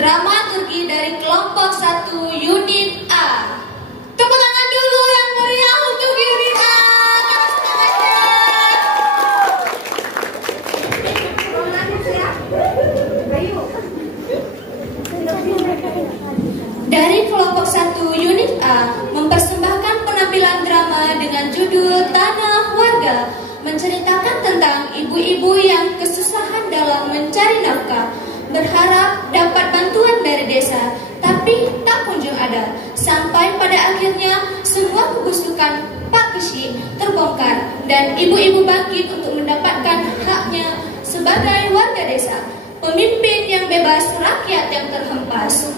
dramaturgi dari kelompok 1 unit A. Tepuk tangan dulu yang meriah untuk unit A. Dari kelompok 1 unit A mempersembahkan penampilan drama dengan judul Tanah Warga, menceritakan tentang ibu-ibu yang kesusahan dalam mencari nafkah, berharap dapat bantuan dari desa, tapi tak kunjung ada. Sampai pada akhirnya semua kebusukan Pak Kesyik terbongkar dan ibu-ibu bangkit untuk mendapatkan haknya sebagai warga desa, pemimpin yang bebas, rakyat yang terhempas.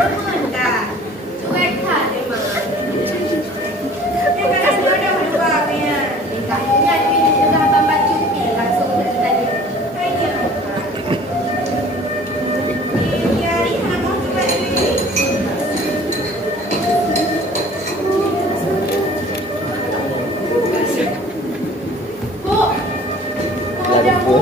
Enggak. Cuek kan emang. Dia kan sudah berubahnya. Kayaknya ini juga tambah cuti langsung tadi. Kayaknya. Iya, ini mau coba ini. Bu. Mau jamu?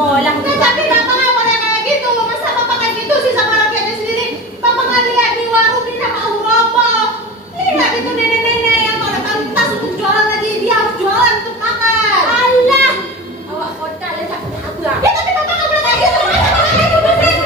sekolah. Tapi Papa nggak boleh kayak gitu. Masa Papa kayak gitu sih sama rakyatnya sendiri? Papa nggak lihat di warung ini nama rokok. Lihat itu nenek-nenek yang pada tas untuk jualan lagi, dia harus jualan untuk makan. Alah, awak kota lah tak punya apa. Ya tapi Papa nggak boleh kayak gitu. Masa Papa kayak gitu sih?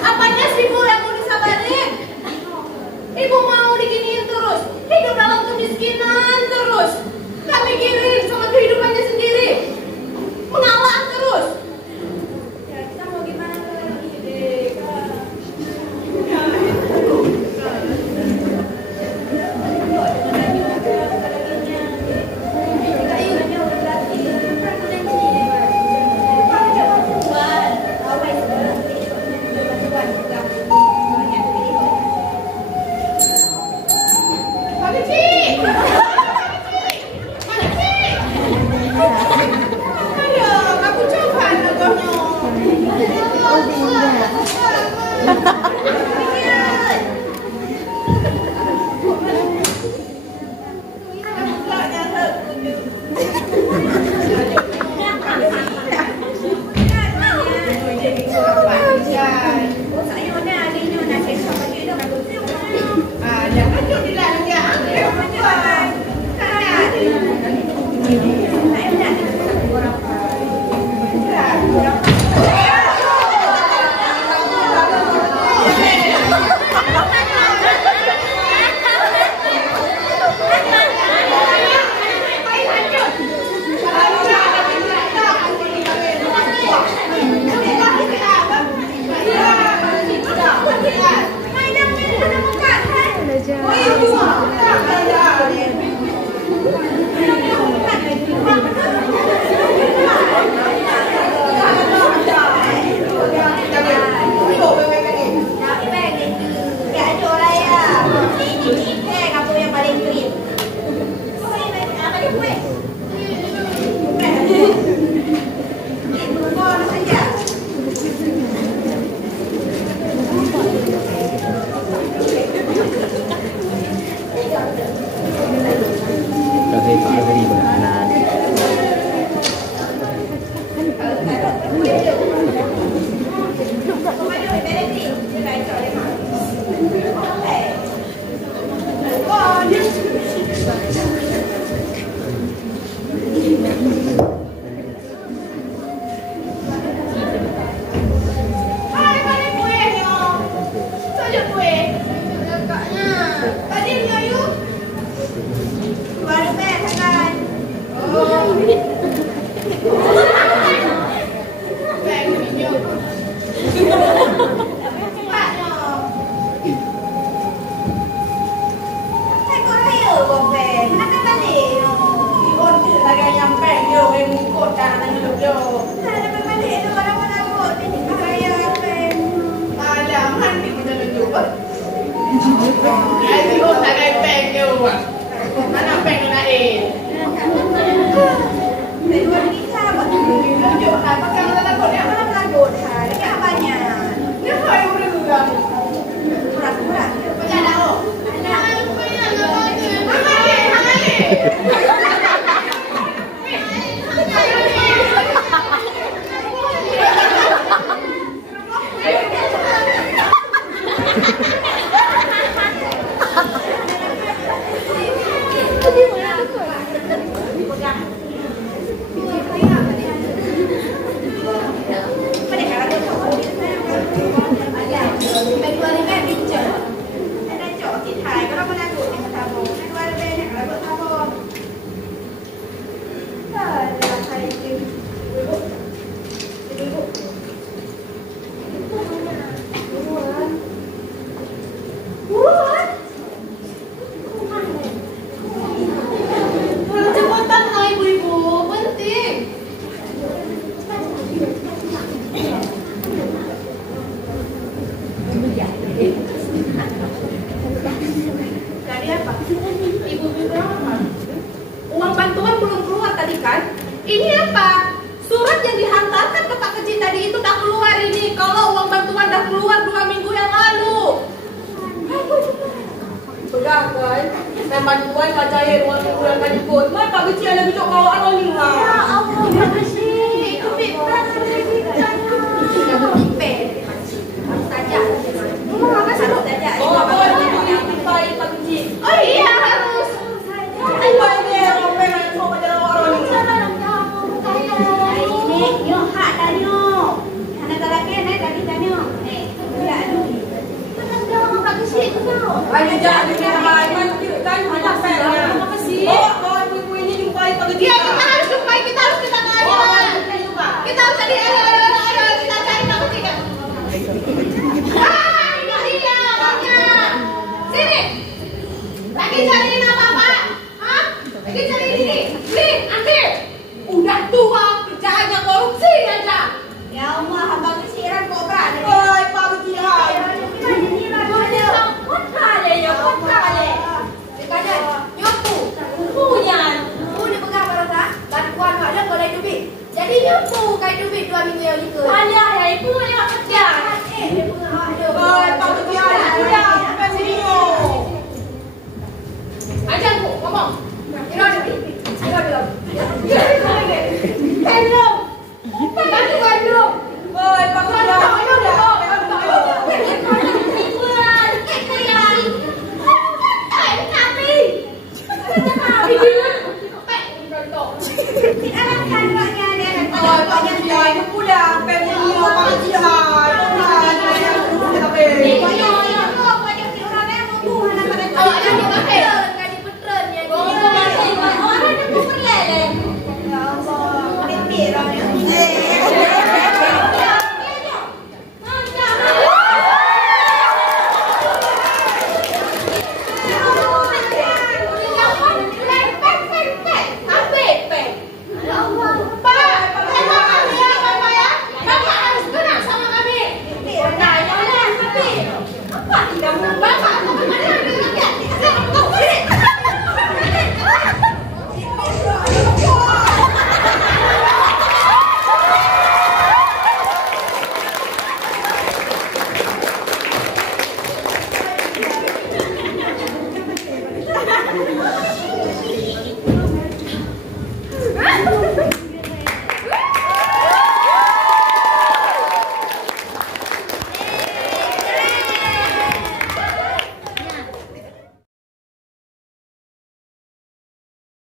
Apanya sih Bu yang mau disabarin? Ibu mau diginiin terus, hidup dalam kemiskinan terus, nggak mikirin sama kehidupannya sendiri, mengalah terus. Ya kita mau gimana lagi deh? Memang tuan kacaya ruang hiburan kan ikut. Maka kecil ada bicok kau arwah ni. Ya Allah, berapa sih? Itu fitnah